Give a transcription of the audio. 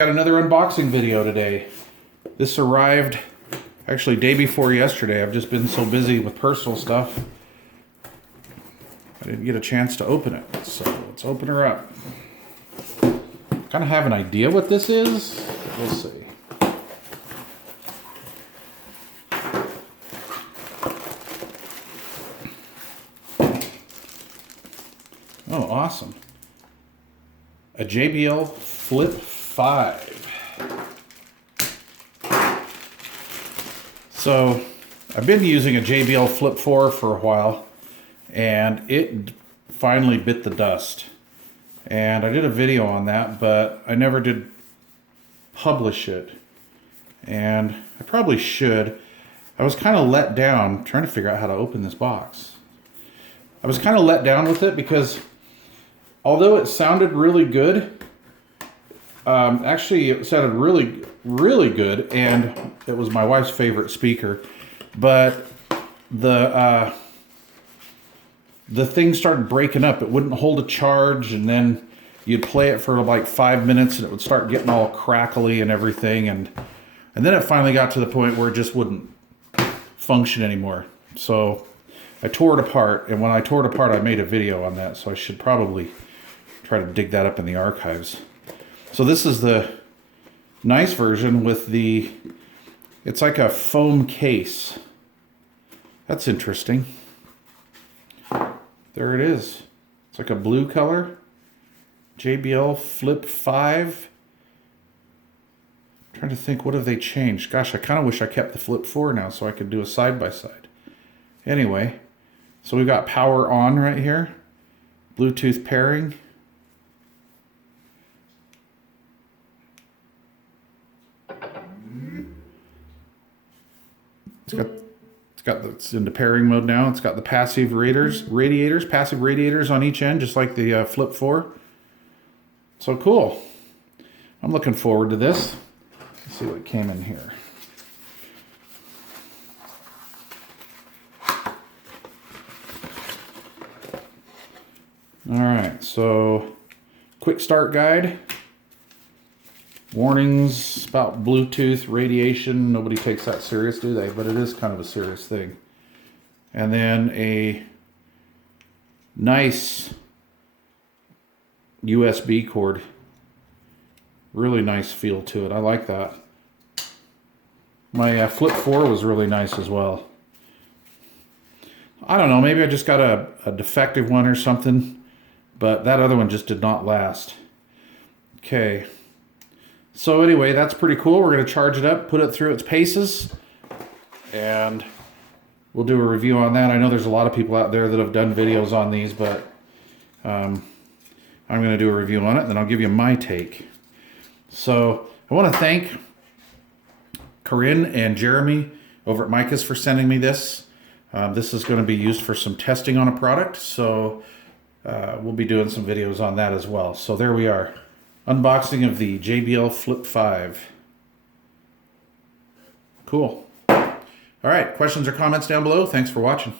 Got another unboxing video today. This arrived actually day before yesterday. I've just been so busy with personal stuff I didn't get a chance to open it. So let's open her up. Kind of have an idea what this is. We'll see. Oh, awesome. A JBL Flip5. So I've been using a JBL Flip4 for a while, and it finally bit the dust. And I did a video on that, but I never did publish it. And I probably should. I was kind of let down trying to figure out how to open this box. I was kind of let down with it because although it sounded really good, actually it sounded really good, and it was my wife's favorite speaker, but the thing started breaking up. It wouldn't hold a charge, and then you'd play it for like 5 minutes and it would start getting all crackly and everything, and then it finally got to the point where it just wouldn't function anymore. So I tore it apart, and when I tore it apart I made a video on that, so I should probably try to dig that up in the archives. So this is the nice version with the, it's like a foam case. That's interesting. There it is. It's like a blue color. JBL Flip5. Trying to think, what have they changed? Gosh, I kind of wish I kept the Flip4 now so I could do a side-by-side. Anyway, so we've got power on right here. Bluetooth pairing. It's into pairing mode now. It's got the passive passive radiators on each end, just like the Flip4. So cool. I'm looking forward to this. Let's see what came in here. All right, so quick start guide. Warnings about Bluetooth radiation. Nobody takes that serious, do they? But it is kind of a serious thing. And then a nice USB cord. Really nice feel to it. I like that. My Flip4 was really nice as well. I don't know, maybe I just got a defective one or something, but that other one just did not last. Okay. So anyway, that's pretty cool. We're going to charge it up, put it through its paces, and we'll do a review on that. I know there's a lot of people out there that have done videos on these, but I'm going to do a review on it, and then I'll give you my take. So I want to thank Corinne and Jeremy over at Micah's for sending me this. This is going to be used for some testing on a product, so we'll be doing some videos on that as well. So there we are. Unboxing of the JBL Flip5. Cool. All right, questions or comments down below. Thanks for watching.